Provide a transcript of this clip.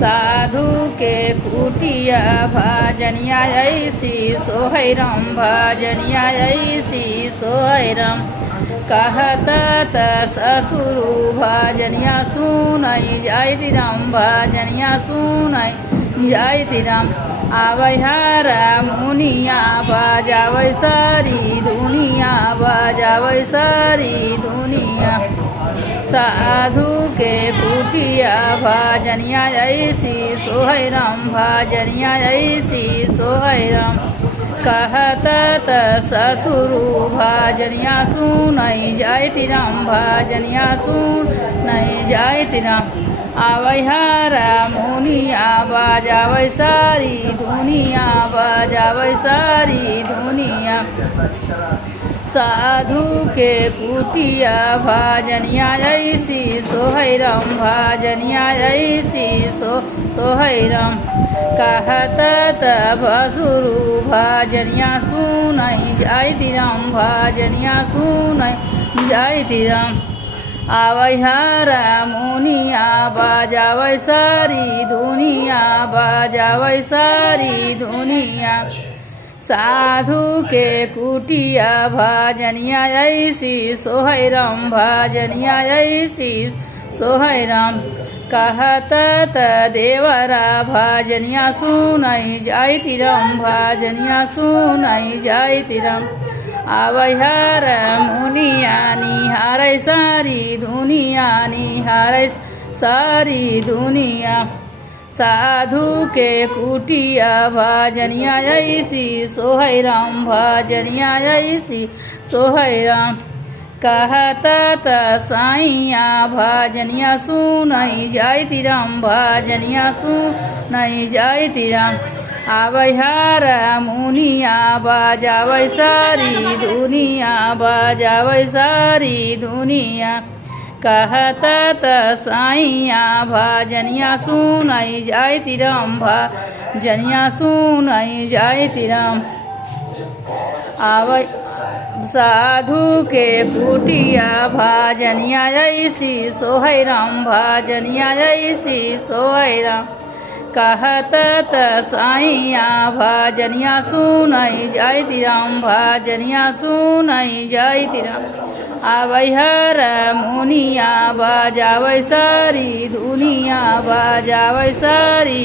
साधु के कुटिया भजनिया ऐसी सोहैरम भजनिया ऐसी सोहैरम कहत ससुर भजनिया सुनई जाति राम भजनिया सुनई जाति राम आवैहारा मुनिया बजावै सारी दुनिया बजावै सारी दुनिया साधु के कुटिया भजनिया ऐसी सोहैरम भजनिया ऐसी सोहैरम कहत ससुर भजनिया सुनई जाति राम भजनिया सुनई जाति राम आवैहारा मुनिया बजावै सारी दुनिया बजावै सारी दुनिया साधु के कुटिया भजनिया ऐसी सोहैरम भजनिया ऐसी सोहैरम कहत भसुर भजनिया सुनई जाति राम भजनिया सुनई जाति राम आवैहारा मुनिया बजावै सारी दुनिया बजावै सारी दुनिया साधु के कुटिया भजनिया ऐसी सोहैरम भजनिया ऐसी सोहैरम कहत देवरा भजनिया सुनई जाति राम भजनिया सुनई जाति राम आवैहारा मुनिया निहारै सारी दुनिया निहारै सारी दुनिया साधु के कुटिया भजनिया ऐसी सोहैरम भजनिया ऐसी सोहैरम कहत साइया भजनिया सुनई जाति राम भजनिया सुनई जाति राम आवैहारा मुनिया बजावै सारी दुनिया बजावै सारी दुनिया कहत साइया भजनिया सुनई जाति राम भजनिया सुनई जाति राम आवै साधु के कुटिया भजनिया ऐसी सोहैरम भजनिया ऐसी सोहैरम कहत साइया भजनिया सुनई जाति राम भजनिया सुनई जाति राम आवैहारा मुनिया बजावै सारी दुनिया बजावै सारी